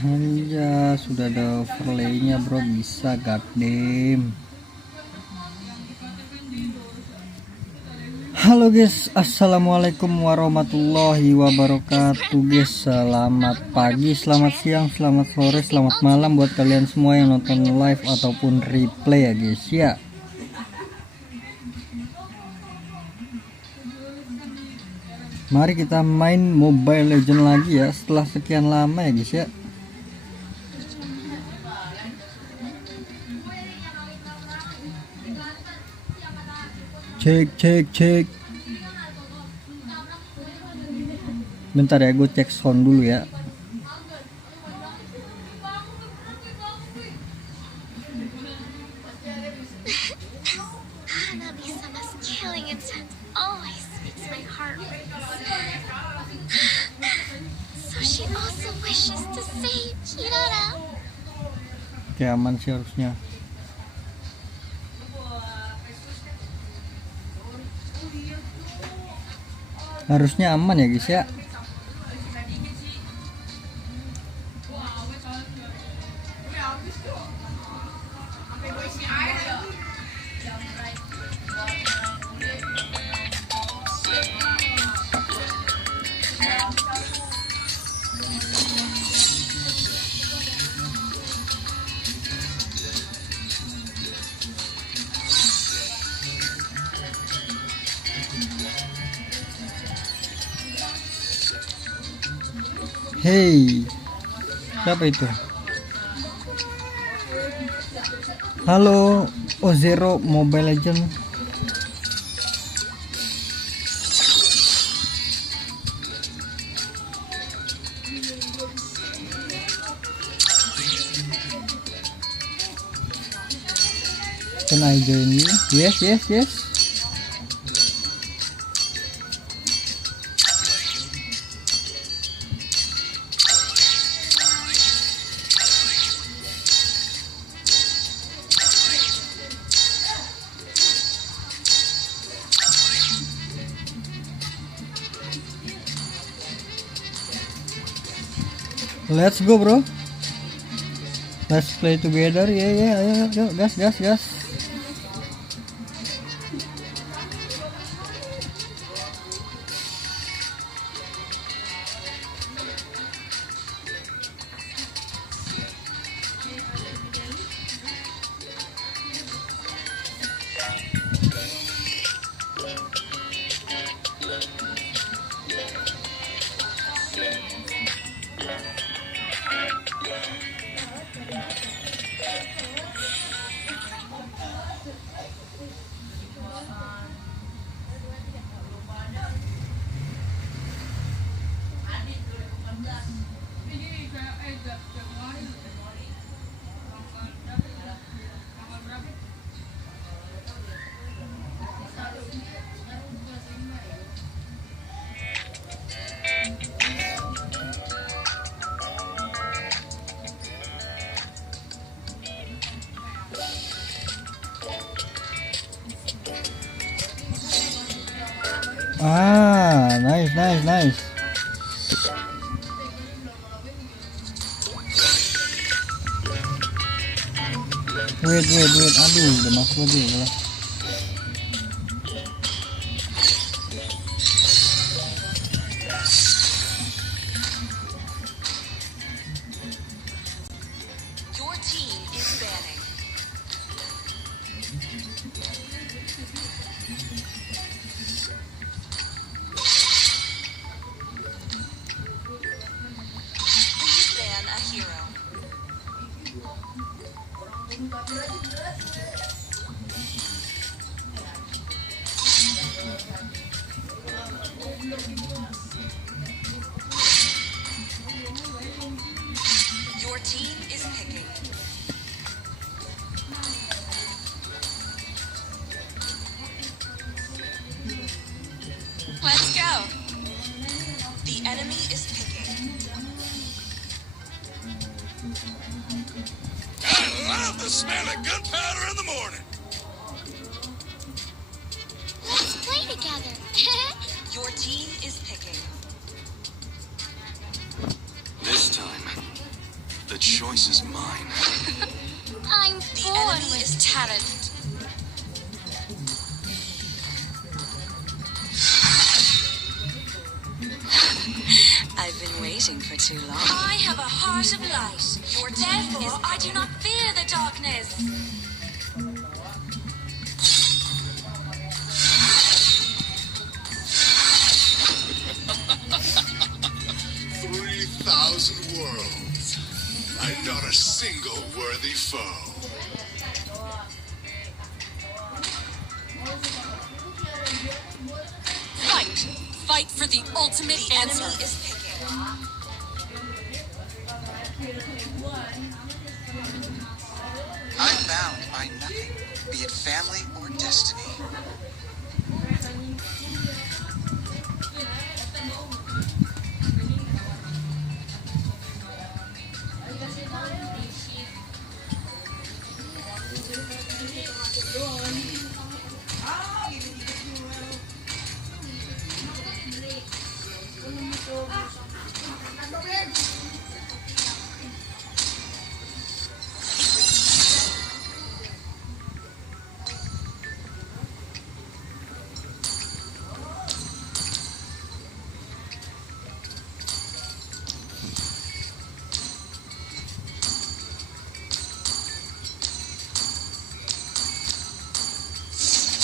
Hanya sudah ada overlaynya bro, bisa goddamn. Halo guys, assalamualaikum warahmatullahi wabarakatuh guys. Selamat pagi, selamat siang, selamat sore, selamat malam buat kalian semua yang nonton live ataupun replay ya guys ya. Mari kita main Mobile Legends lagi ya setelah sekian lama ya guys ya. Cek. Bentar ya, gue cek sound dulu ya. Oke, aman sih harusnya. Harusnya aman ya guys ya. Hey, siapa itu? Halo, Ozero Mobile Legend. Can I join you? Yes. Let's go bro. Let's play together. Ayo gas. Nice. Wait. Aduh, udah masuk lagi ya. Let's go. The enemy is picking. I love the smell of gunpowder in the morning. Let's play together. Your team is picking. This time, choice is mine. I'm The bored enemy with is talent. I've been waiting for too long. I have a heart of light. Therefore, I do not fear the darkness. $3,000 worlds. And not a single worthy foe. Fight! Fight for the ultimate The answer. enemy is picking. I'm bound by nothing, be it family or destiny.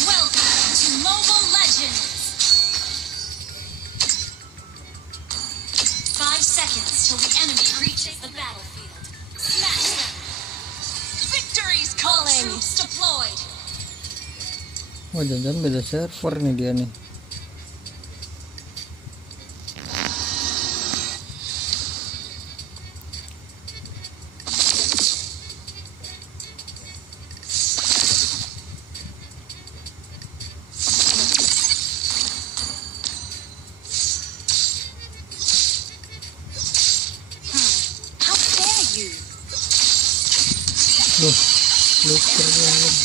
Welcome to Mobile Legends. 5 seconds till the enemy reaches the battlefield. Smash them. Victory's calling. Troops deployed. Wah, jangan-jangan beda server nih dia nih. How dare you? Loh,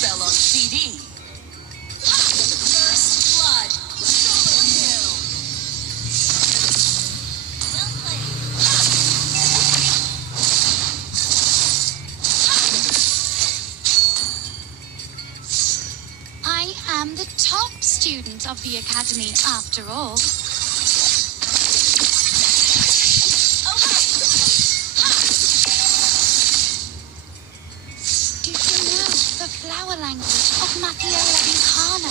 Fell on CD. First blood. Solo kill. Well played. I am the top student of the academy after all. Do you know the flower language of Mathia Levincana?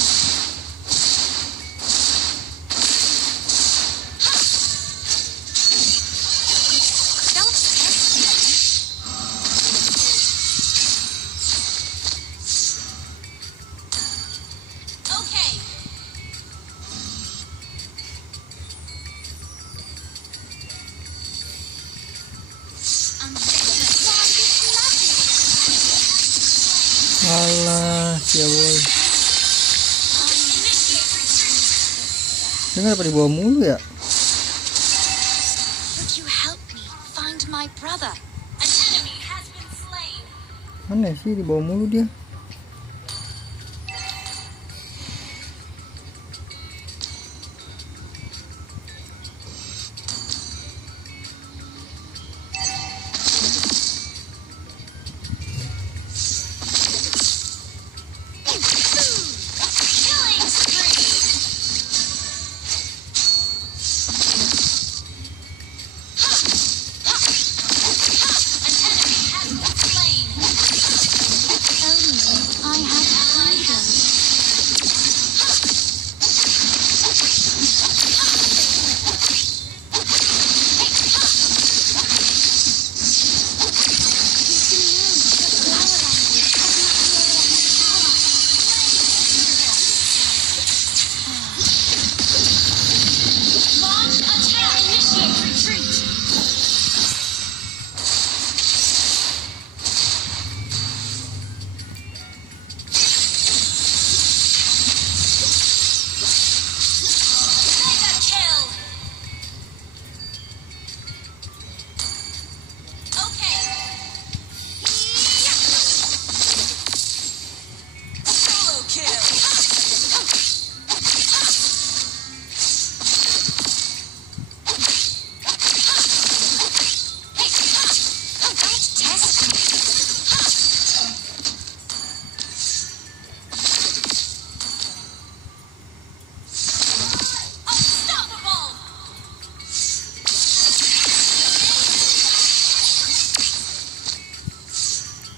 Don't test me. Okay. I'm Why this magic? Alah, ya boy. Dia kenapa di bawah mulu ya? Would you help me find my brother? An enemy has been slain. Aneh sih di bawah mulu dia. Killing spree. An enemy has been slain. If only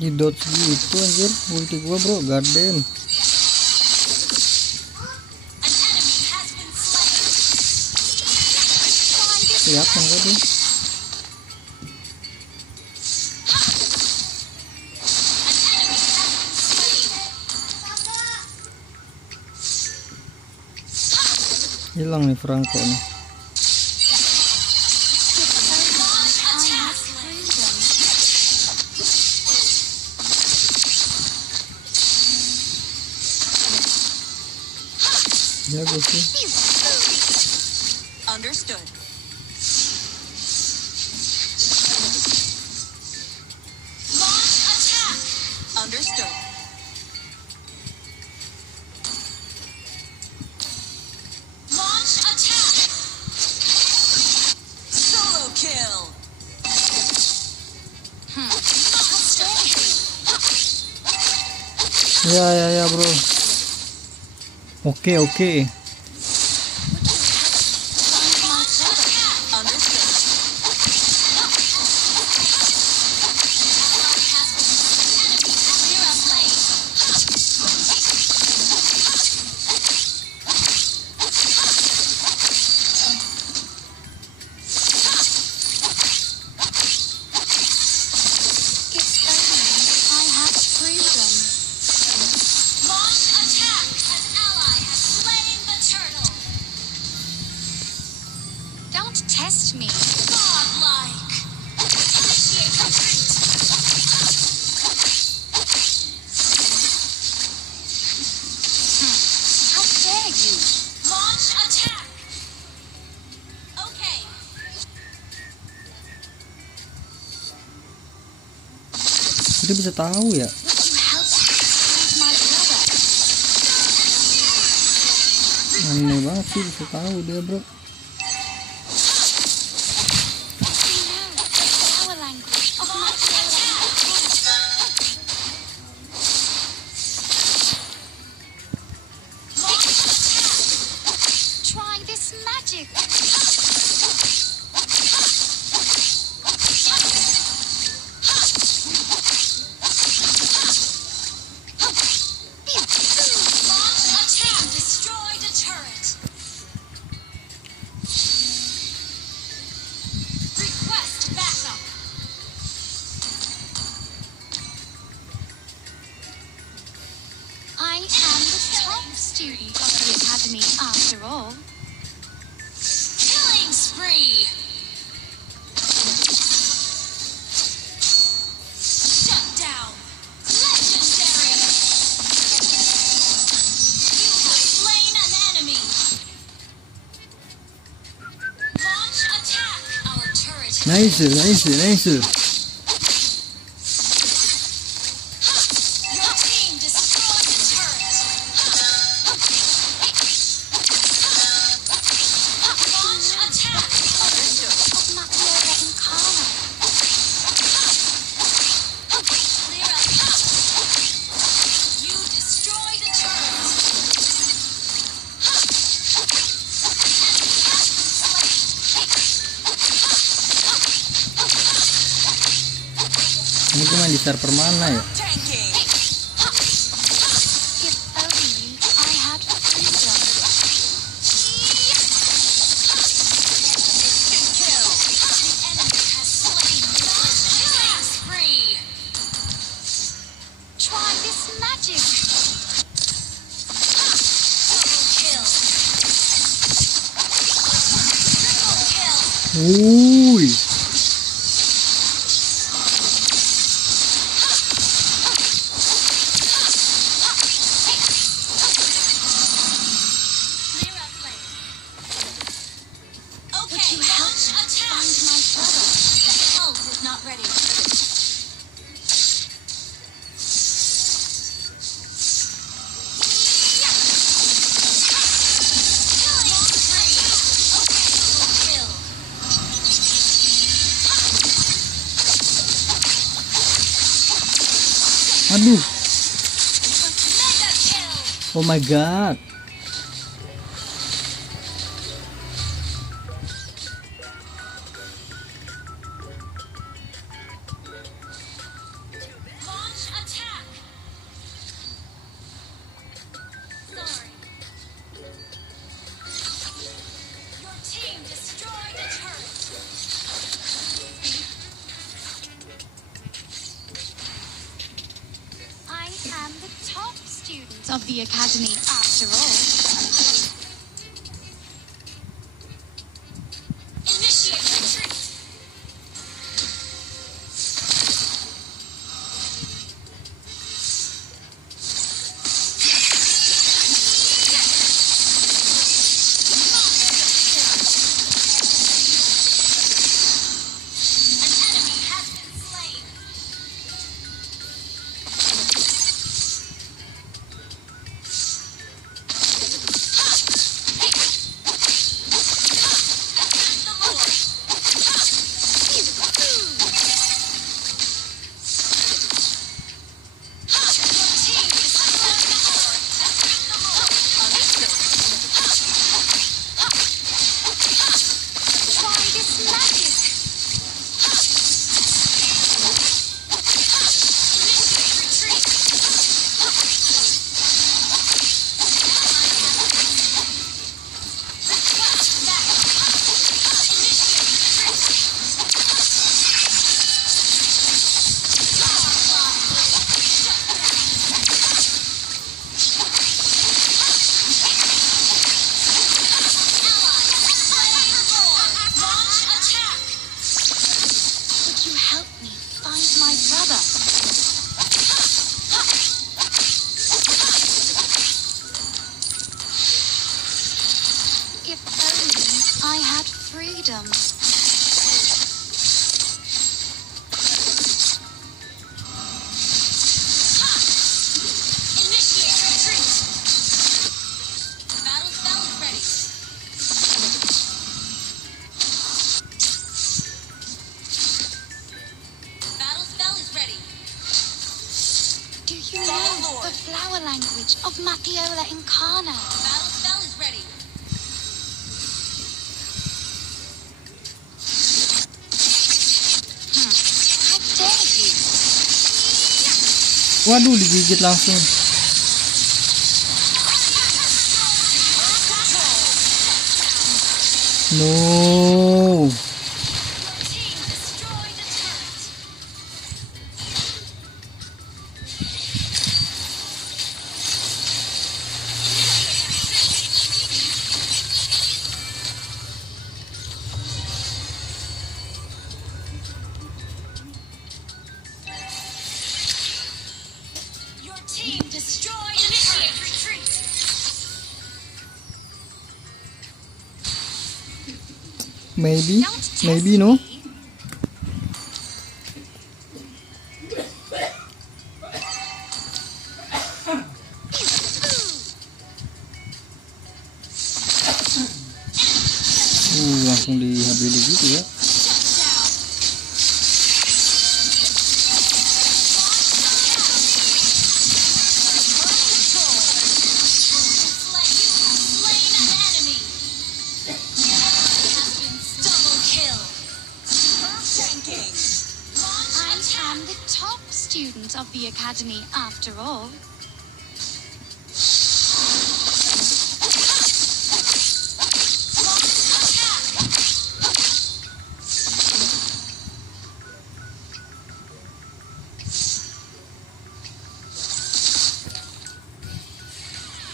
Di dodge gitu anjir, ulti gua bro, goddamn. An enemy has been slain. Kelihatan gak dia? Hilang nih Franco nih. Jago sih. Understood. Launch attack. Understood. Launch attack. Solo kill. Monster kill. Ya bro. Oke. Understood. If only I had freedom. Launch attack. An ally has slain the turtle. Don't test me. Godlike. Initiate retreat. How dare you? Launch attack. Okay. Dia bisa tahu ya. Would you help me save my brother? Aneh banget sih bisa tahu dia bro. We know our language of my Try this magic. Launch attack. Destroy the turret. Request backup. I am the top student of the academy after all. Killing spree. Shut down. Legendary. You have slain an enemy. Launch attack. Our turret. Nice. Your team destroyed the turret. Launch attack. Understood. Of Matilda and Carla. Clear up. You destroyed the turret. Ini gue main di server mana ya? Tanking. If only I had freedom. Instant kill. The enemy has slain the killing spree. Try this magic. Double kill. Triple kill. Wuih. Clear up lane. Would Okay, you help launch me attack. find my brother? Ult is not ready. Killing spree. Okay, kill. Aduh. Mega kill. Oh my god. Launch of the Academy after all. Initiate retreat. An enemy has been slain. Attack the Lord. Your team is attack the Lord. Attack the Lord. Try this magic. Initiate retreat. Request back. Initiate retreat. Launch attack. Would you help me find my brother? If only I had freedom. Initiate retreat. Battle spell is ready. Battle spell is ready. Do you know the flower language of Mapiola Incarna? Battle spell is ready. How dare you? Waduh, digigit langsung. No. Team destroyed a turret. Your team destroyed a turret. Retreat. Maybe no. Langsung dihabili gitu ya. I am the top student of the Academy after all.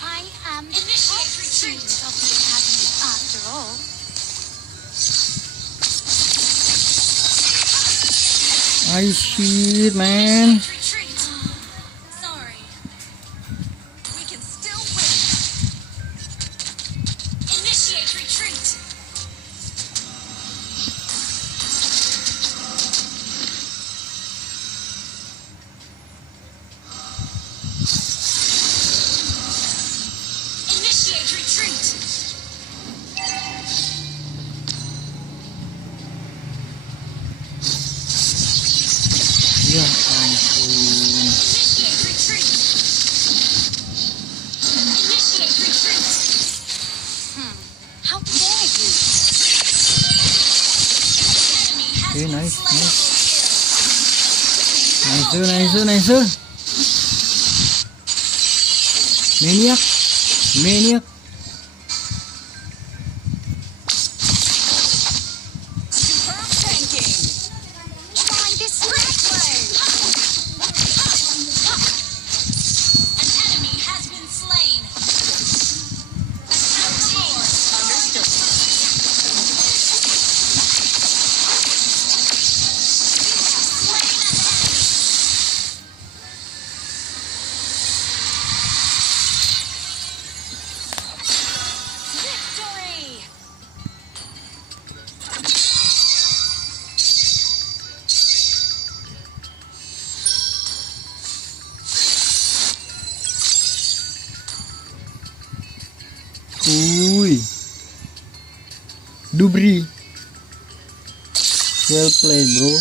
I am the top Initiate retreat. student of the Academy after all. I shit, man. Retreat. Sorry. We can still win. Initiate retreat. Initiate retreat. Ya ampun. Initiate retreat. Initiate retreat. How dare you? Enemy has Okay, been nice, slain. Nice. Maniac. Superb tanking. Try this magic. An enemy has been Dubri. Well played, bro.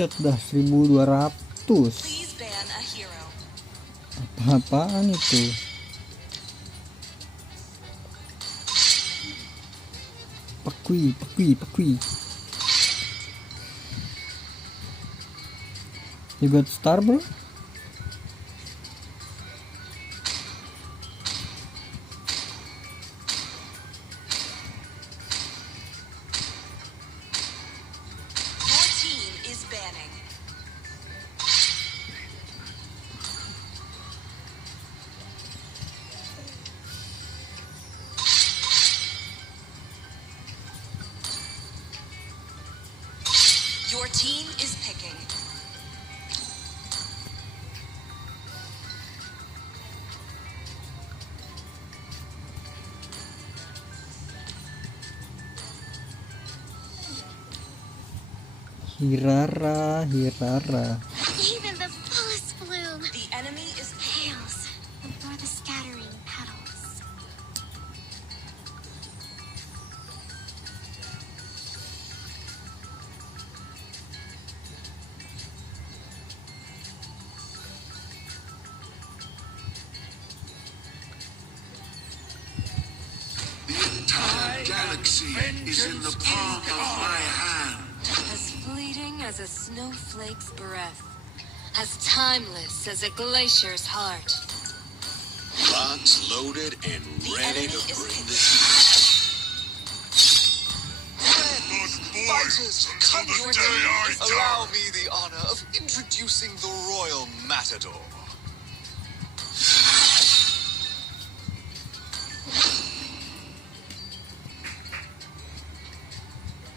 Shot dah 1200. Please ban a hero. Apa-apaan itu? Pakui. You got star, bro? Your team is banning. Your team is picking. Hirara. Even the fullest bloom The enemy is picking. pales before the scattering petals. The entire galaxy is in the palm of my hand. As fleeting as a snowflake's breath. As timeless as a glacier's heart. Rods loaded and ready to enemy is bring picking. this. Fighters, come until the your day I team. Allow me the honor of introducing the Royal Matador.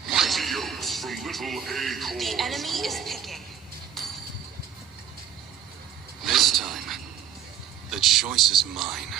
Mighty oaks from little acorns. The enemy is picking. This time, the choice is mine.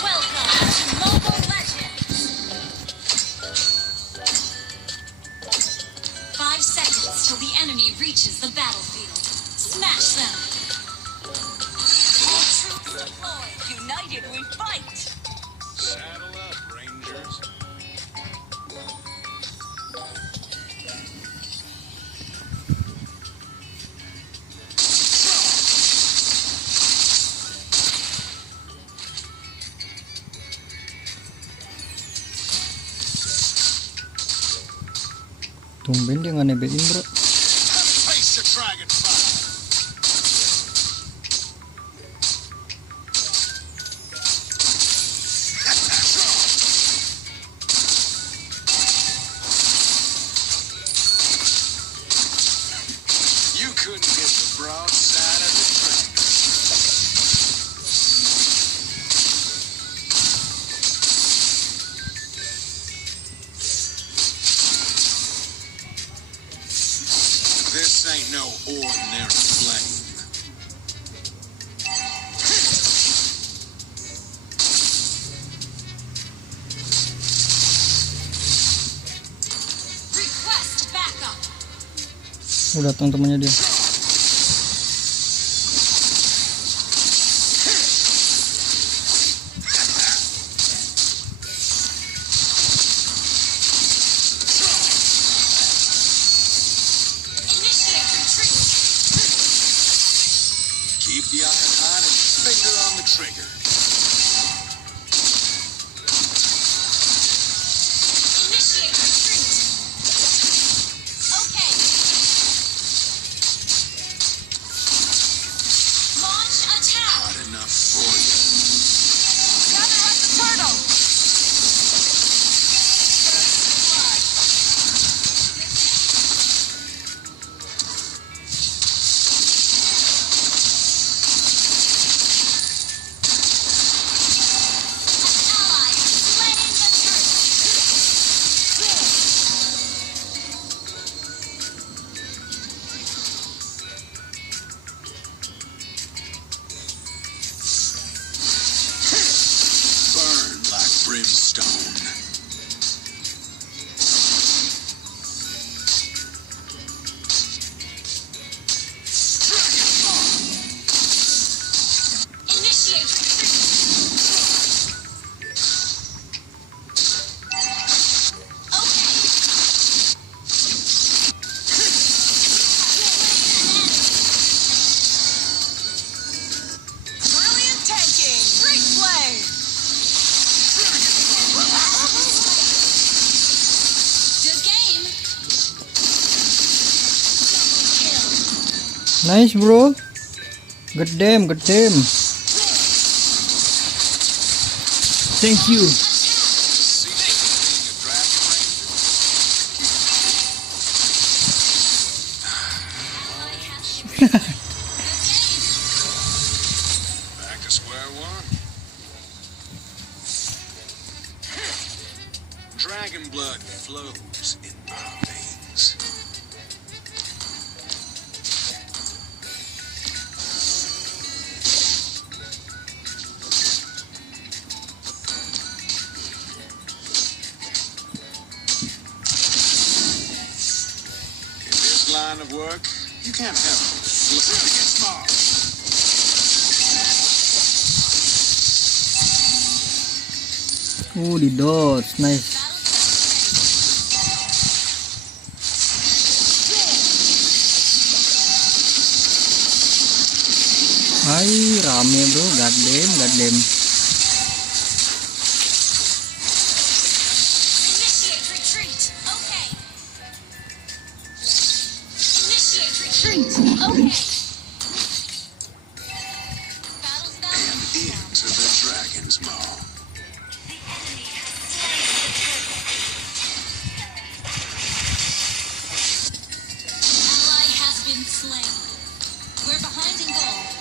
Welcome to Mobile Legends! 5 seconds till the enemy reaches the battlefield. Smash them! Troops deployed! United we fight! Saddle up, Rangers. Tumben dia nggak nebein, bro. Face the dragonfly. You couldn't get the broadside of the dragon. ordinary flame. Request backup. Datang temannya dia. Initiate retreat. Keep the iron hot and finger on the trigger. Initiate retreat. Okay. Launch attack. Hot enough for you. Gather up the turtle. Ally slain the turtle. Burn like brimstone. Initiate retreat. Okay. Brilliant tanking. Great play. Good game. Double kill. Nice bro. Good damn, good damn. Thank you. See, being a dragon ranger? Back to square one. Dragon blood flows in my veins. In this line of work, you can't help but look against Mars. Oh, di dodge, nice. Hai, rame bro, goddamn, goddamn. Initiate retreat. Okay. Initiate retreat. Okay. Battle's And value. into the dragon's maw. Ally has been slain. We're behind in goal.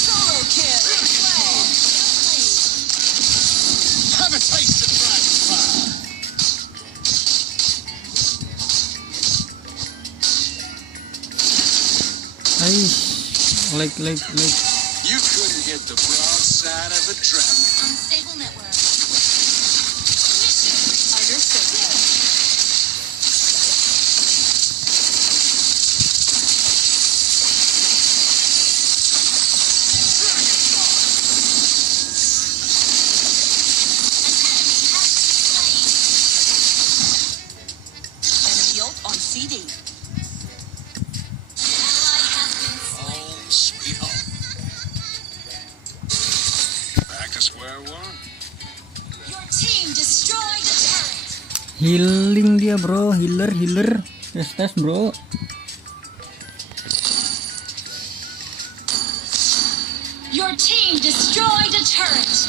Solo kill. Have a taste of dragon fire. Hai, like. You couldn't hit the broadside of a dragon. Unstable network. Initiate. Understood. Enemy ult on CD. Ally has been slain. Home sweet home. Back to square one. Your team destroyed a turret. Healing dia bro, healer. Tes bro. Your team destroyed a turret.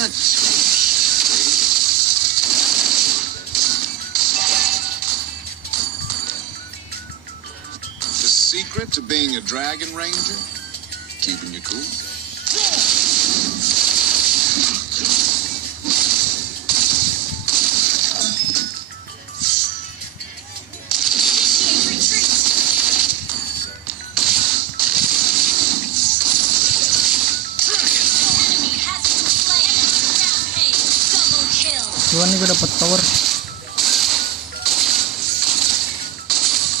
Not too shabby. The secret to being a dragon ranger? Keeping you cool. Initiate retreat. Enemy has been slain. Rampage. Double kill. Cuman nih gue dapet tower.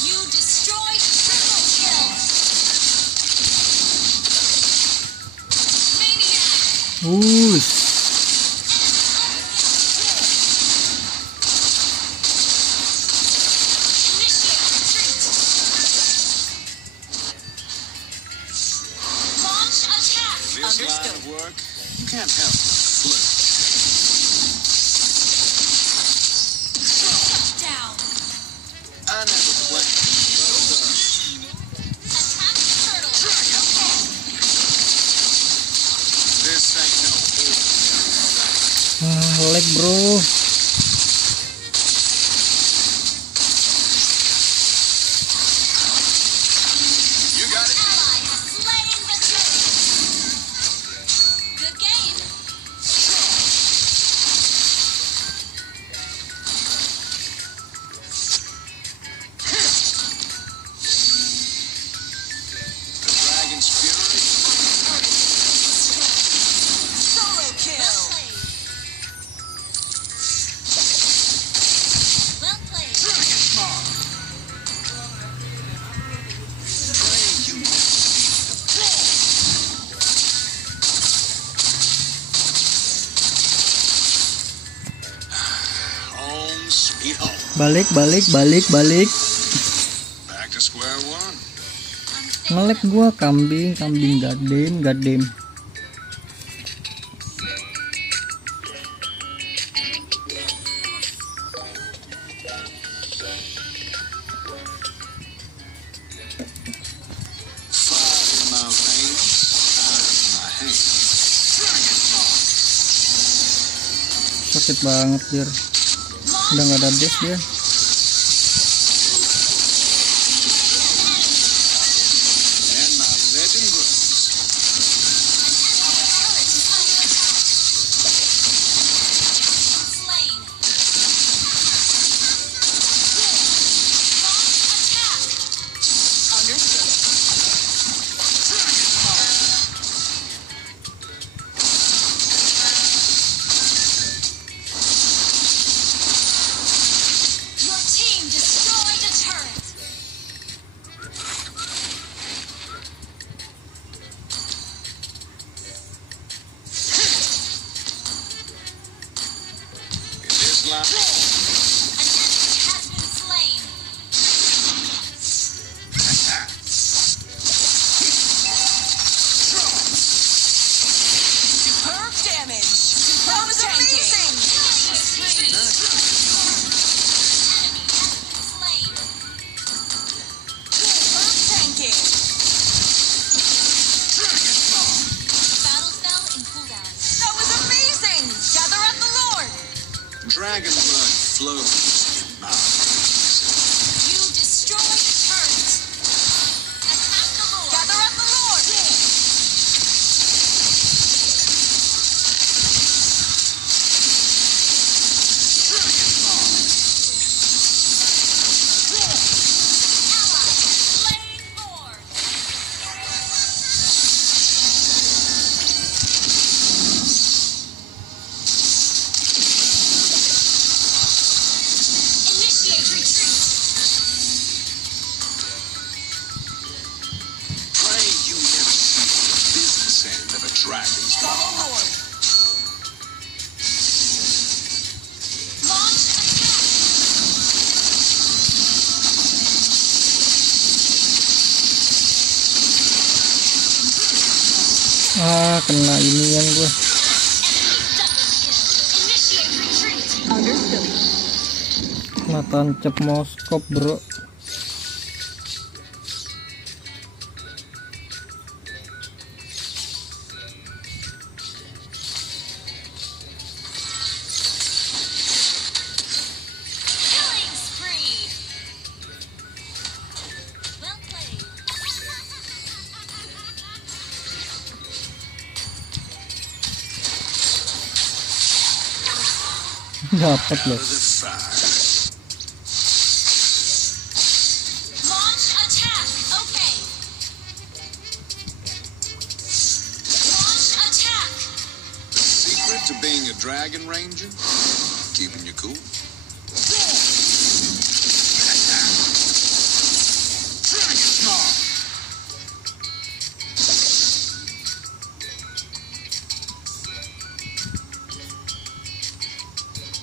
You destroyed triple kill. Maniac. Wush. Initiate retreat. Launch attack. This line of work, you can't help but flirt. Shut down. I never planned. Well done. Attack the turtle. This ain't no ordinary fight. Lag bro. You got it. Ally has slain the turtle. Good game. The dragon's fury. Solo kill. Well played. Dragon mark. Pray you never home sweet home. Balik. Back to square one. Nge-lag gua kambing goddamn. Fire in my veins, fire in my hands. Dragon mark. Sakit banget dir. Udah nggak ada dash dia. And my legend grows. Turret is under attack. Slain. Launch attack. Understood. Your team destroyed a turret. In this line, An enemy has been slain. Superb damage. That was amazing. Enemy has been slain. Superb tanking. Battle spell in cooldown. That was amazing. Gather at the Lord. dragon blood flows in my veins. You destroyed a turret. Attack the Lord. Gather at the Lord. Ally slain Lord. Initiate retreat. Pray you never see the business end of a dragon's Follow maw. Lord. Launch attack. Kena inian gua. Enemy double kill. Initiate retreat. Kena tancap moskop bro. Dapat loh. The fire. Launch attack. Okay. Launch attack. The secret to being a dragon ranger? Keeping you cool. Dragon Star!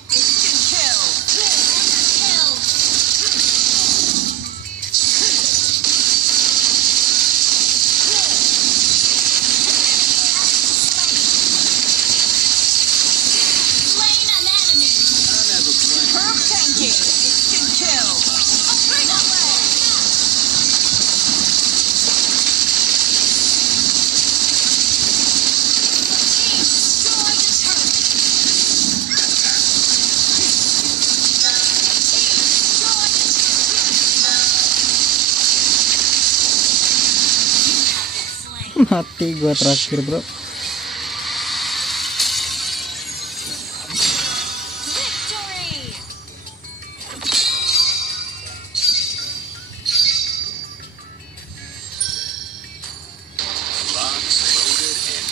Instant kill. Kill. Slain an enemy. I never played. Perp tanking. Instant kill. Team destroyed a turret. Team destroyed a turret. You have been slain. Mati gua terakhir, bro. Victory! Locked, loaded, and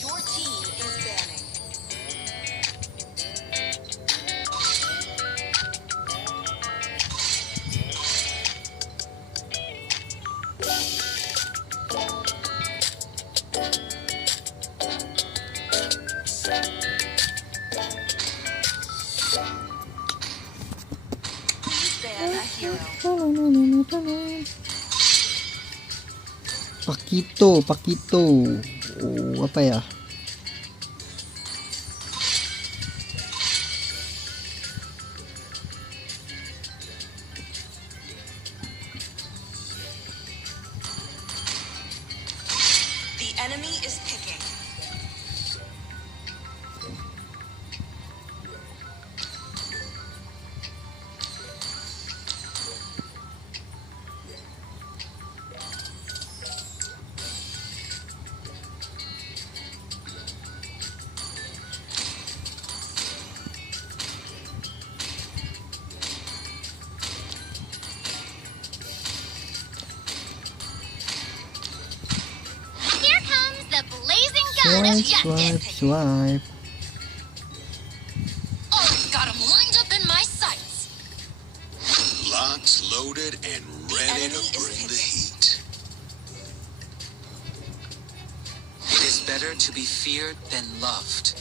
Your team is banning. Please ban a hero. Pakito. Oh, apa ya? The enemy is picking. Here comes the blazing gun of justice. Swipe. Already got him lined up in my sights. locked, loaded, and ready enemy to is bring the picking. heat. It is better to be feared than loved,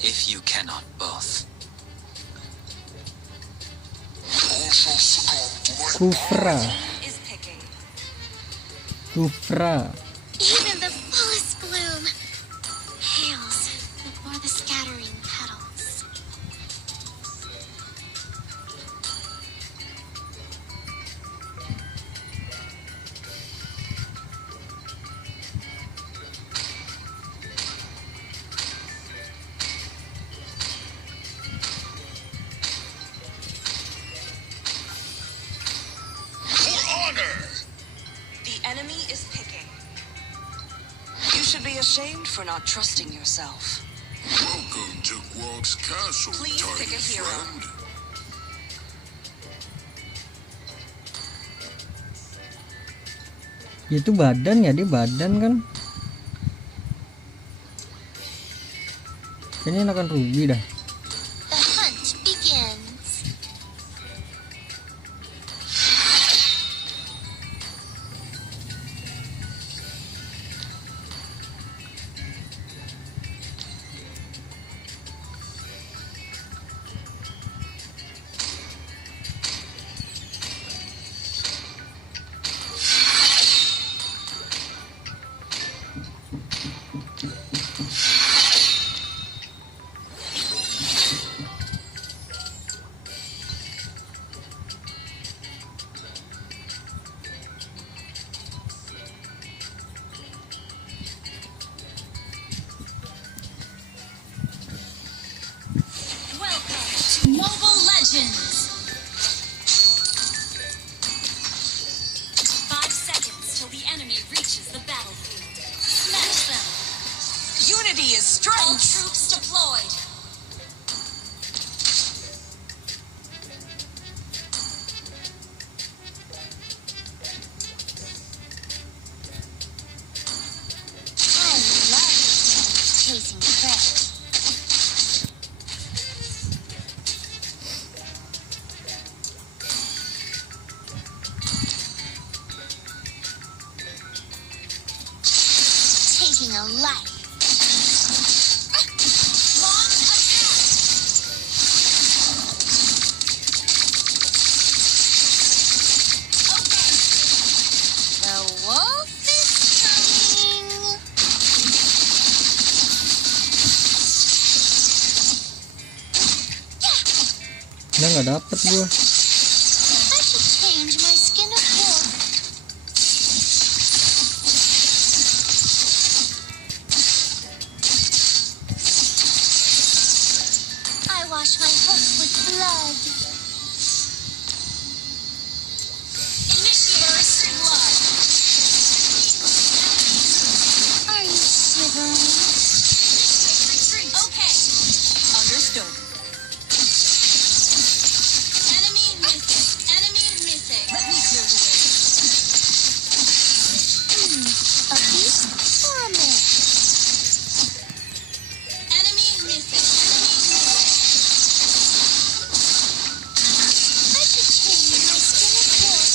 if you cannot both. Kufra. Is picking. Kufra. Even the fullest bloom hails before the scattering petals. enemy is picking. You should be ashamed for not trusting yourself. Welcome to Quark's castle, Please tiny pick a hero. friend. Ya itu badan ya, dia badan kan. Kayaknya akan rugi dah. The hunt begins. Welcome to Mobile Legends! 5 seconds till the enemy reaches the battlefield. Smash them! Unity is All strength. troops deployed! I love chasing prey. Taking a life. Launch attack! Okay, The wolf is coming. Udah nggak dapet gua. I should change my skin of wolf. I wash my hook with blood. initiate blood! Are you shivering? Retreat! Okay, Understood. enemy missing! Enemy missing! Let me clear the way. A beast or a man? Enemy missing! Enemy missing! I should change my skin of wolf.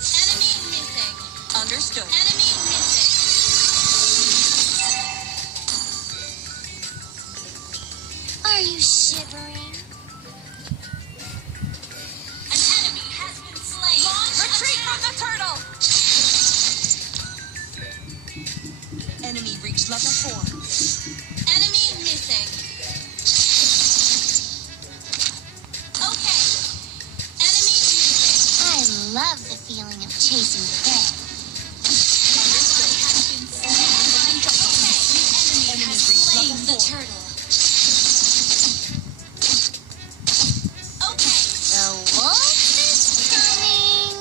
Enemy missing! Understood. Enemy missing! Are you shivering? An enemy has been slain! Launch Retreat attack! from the turtle. Enemy reached level 4. Enemy missing! Okay, enemy missing! I love the feeling of chasing prey. Understood. Has been slain! Okay, the enemy has slain the turtle! Okay, The wolf is coming.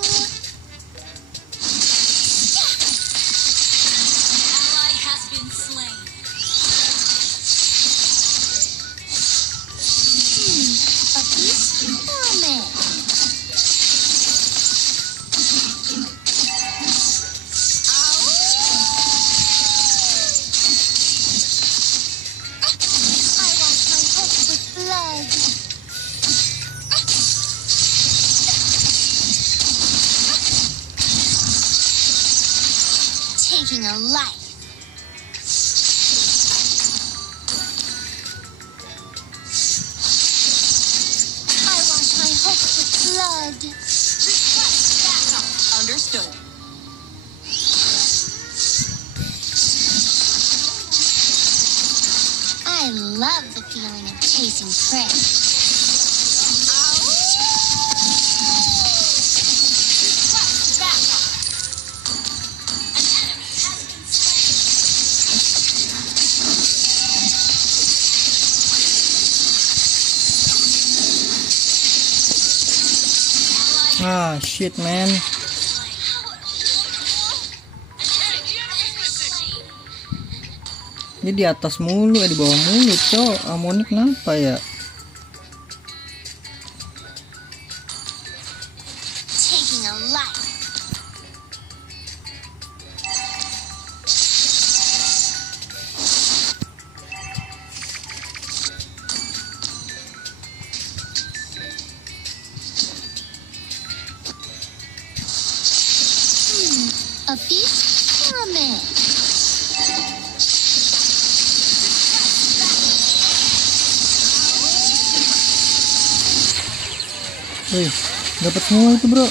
ally has been slain! A beast or a man? I wash my hook with blood. Taking a life. I wash my hook with blood. Request backup! Understood. I love the feeling of chasing prey. Request backup! An enemy has been slain! Ally Ah, shit man. Ini di atas mulu, di bawah mulu, cok. Amoni kenapa ya? Taking a life. A beast or a man? Wih, dapat semua itu bro.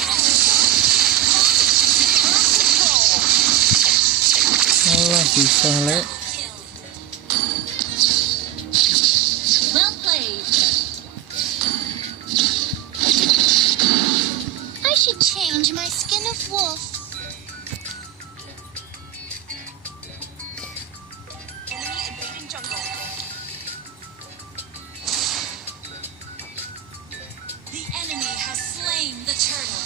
Allah, susah le. Well played. I should change my skin of wolf. Enemy invading jungle. The enemy has slain the turtle.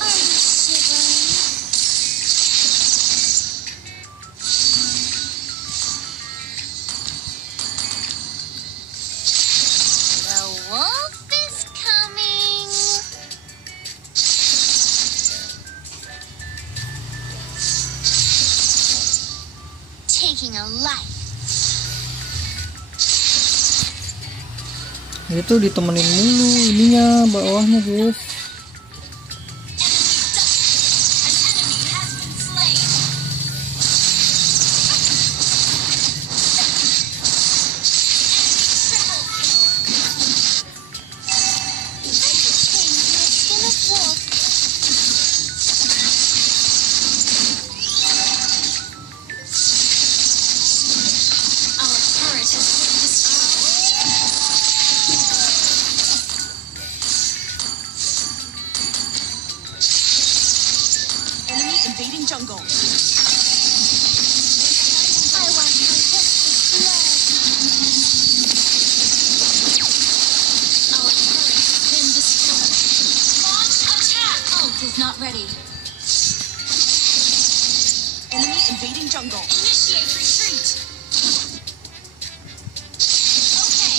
Are you shivering? The wolf is coming. Taking a life. Itu ditemenin mulu ininya, bawahnya guys. Invading jungle. I want my precious blood. Our turret has been destroyed. Launch attack! Ult is not ready. Enemy invading jungle. Initiate retreat. Okay.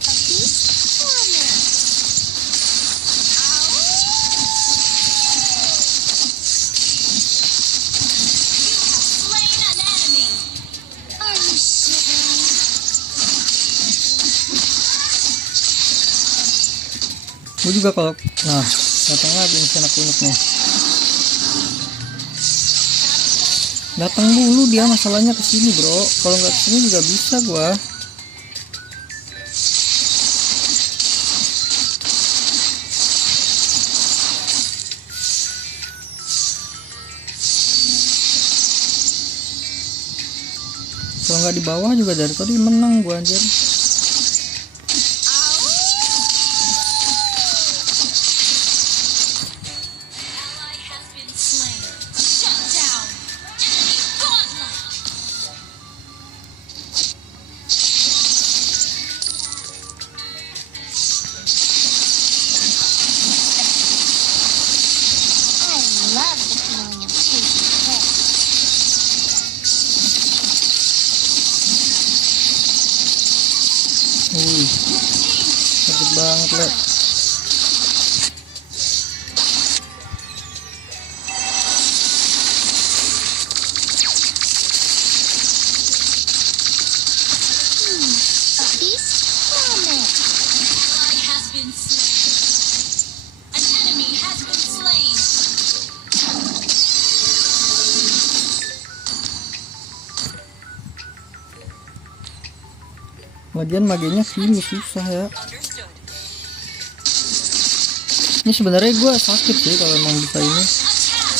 A beast or a man? Slain an enemy. Are you shivering? Gue juga kalau datang lagi nih anak kunyit nih. Datang dulu dia, masalahnya kesini bro. Kalau nggak kesini juga bisa gua. Kalau nggak di bawah juga dari tadi menang gua anjir. Ally has been slain. Shut down. Enemy godlike. I love the feeling of tasty prey. Wih, sakit banget le. A beast or a man? Ally has been slain. An enemy has been slain. Lagian magenya sini susah ya. Understood. Ini sebenarnya gua sakit sih kalau emang bisa ini. Attack.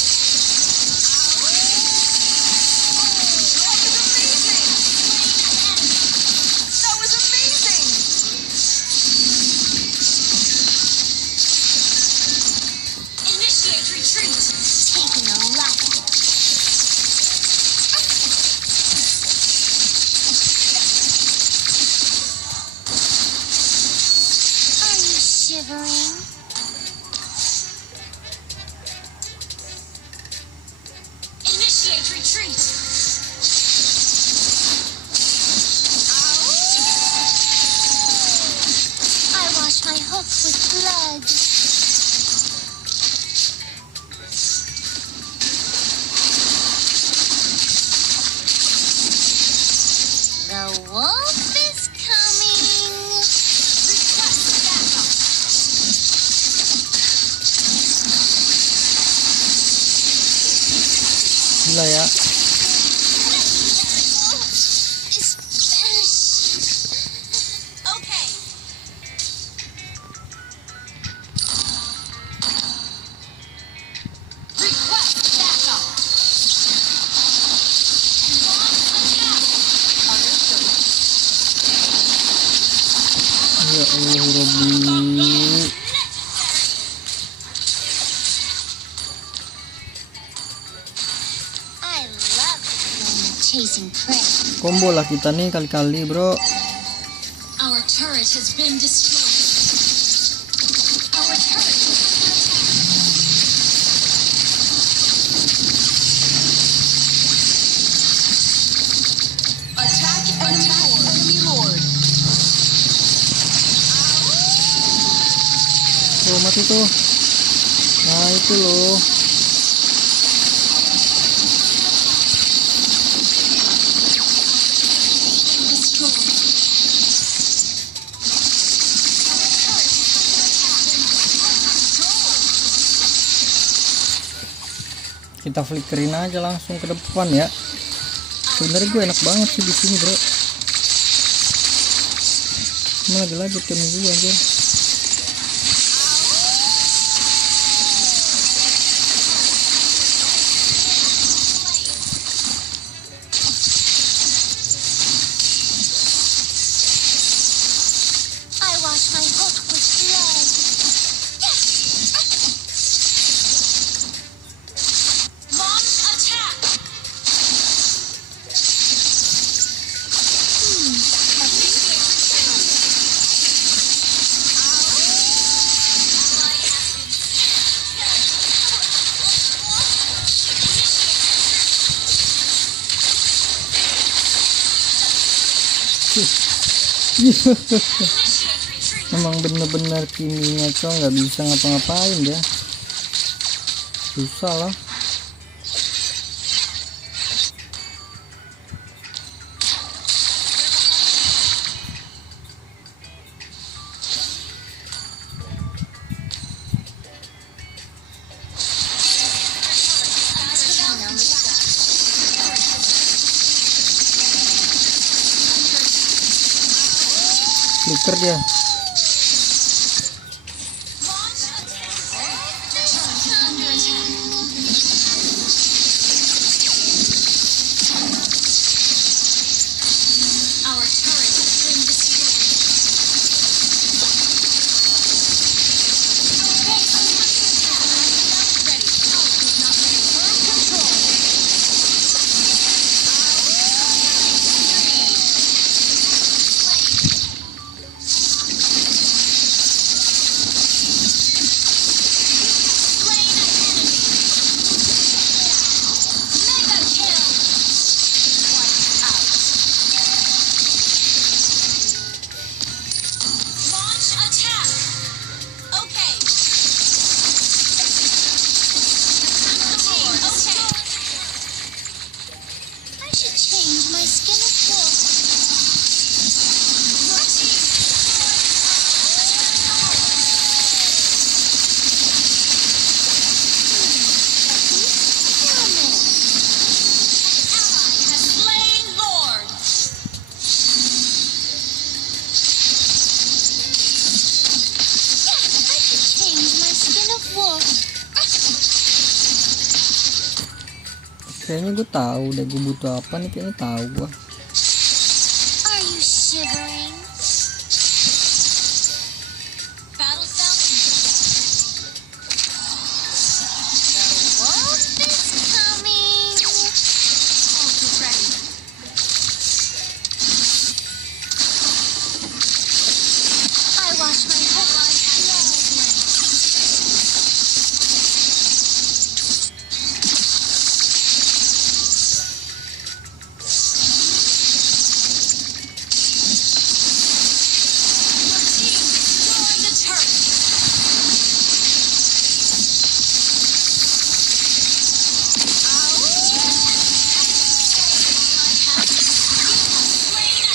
That was amazing. Initiate retreat. Taking a life. shivering? Initiate retreat. I wash my hook with blood. The wolf is coming. Request backup. Gila ya. Is vanishing. Okay. Request backup. Ya Allah Rabbi. I love the feeling of chasing prey. Combo lah kita nih kali-kali bro. Our turret has been destroyed. Our turret is attack enemy lord. Oh mati tuh. Nah itu loh. Kita flickerin aja langsung ke depan ya. Sebenarnya gue enak banget sih di sini bro. Cuma lagi-lagi tim gue aja. I wash my hook with blood. Launch attack. Emang bener-bener Kimi Cong nggak bisa ngapa-ngapain ya. Susah lah. Flicker dia. Our turret has been destroyed. Launch attack. Okay. Okay. I should change my skin of wolf. Your team has slain Lord. I should change my skin of wolf. Kayaknya gue tahu deh gue butuh apa nih, kayaknya tahu gue. Are you shivering? Battle cell in The wolf is coming. Ult is ready. I wash my hook with blood.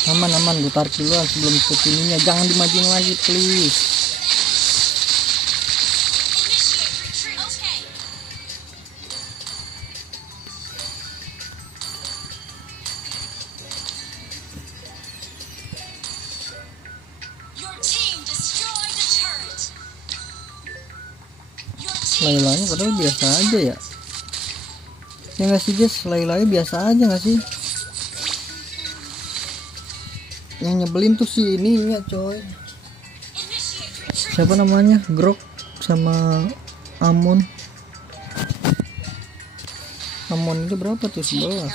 Aman, gue tarik duluan sebelum ikut ininya. Jangan dimajuin lagi please. Initiate retreat. Okay. Your team destroyed a turret. Your team Lailanya padahal biasa aja ya. Ya nggak sih guys, Lailanya biasa aja nggak sih? Yang nyebelin tuh si ininya coy. initiate retreat. Siapa namanya? Grok sama Amon. Amon itu berapa tuh? 11.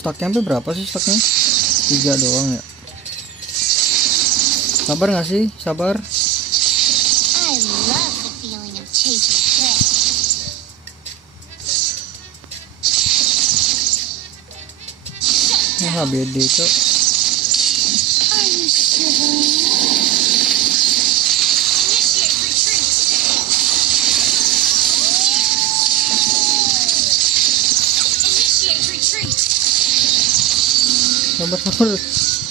Stacknya sampai berapa sih stacknya? 3 doang ya. Sabar nggak sih? Sabar. I love the feeling of chasing prey. HBD cok. Are you shivering? Initiate retreat. Initiate retreat. Sabar.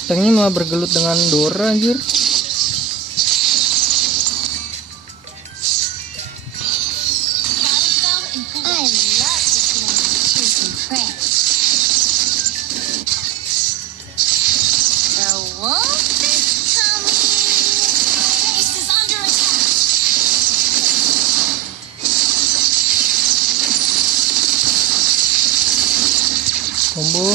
Tanknya malah bergelut dengan Dora anjir. Battle fell in cool. I love the feeling of chasing prey. The wolf is coming. Base is under attack. Combo.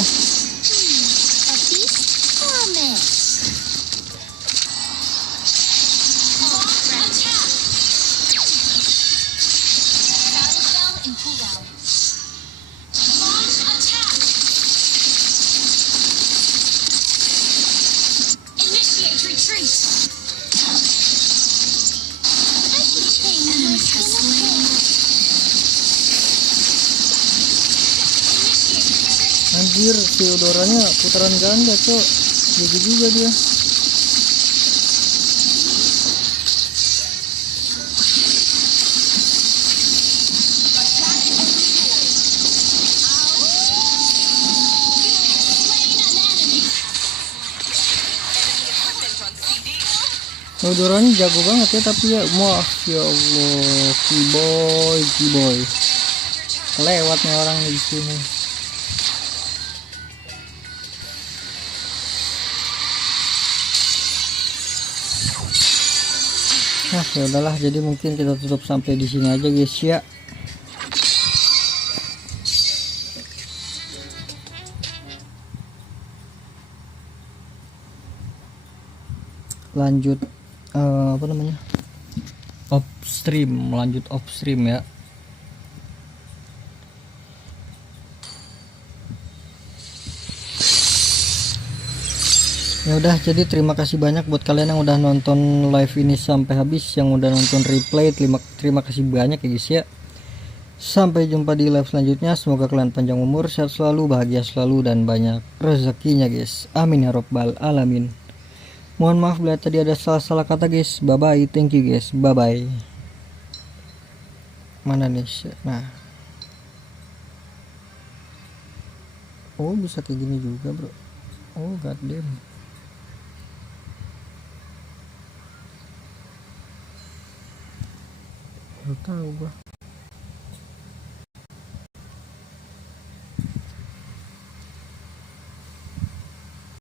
A feast or a miss? Launch attack. Battle fell in cooldown. Launch attack. Initiate retreat. I should change my skin of prey. Initiate retreat. Anjir, si Doranya putaran ganda cok. Jadi juga dia. Slain an enemy. Oh, Doranya jago banget ya, tapi ya Masya Allah, Kiboy. Kelewat nih orang di sini. Nah, ya udahlah, jadi mungkin kita tutup sampai di sini aja guys ya. Lanjut apa namanya? Lanjut upstream ya. Ya udah, jadi terima kasih banyak buat kalian yang udah nonton live ini sampai habis, yang udah nonton replay. Terima kasih banyak ya guys ya. Sampai jumpa di live selanjutnya. Semoga kalian panjang umur, sehat selalu, bahagia selalu, dan banyak rezekinya guys. Amin ya robbal alamin. Mohon maaf bila tadi ada salah-salah kata guys. Bye bye, thank you guys, bye bye. Mana nih? Nah, oh bisa kayak gini juga bro. Oh goddamn. Baru tahu gua.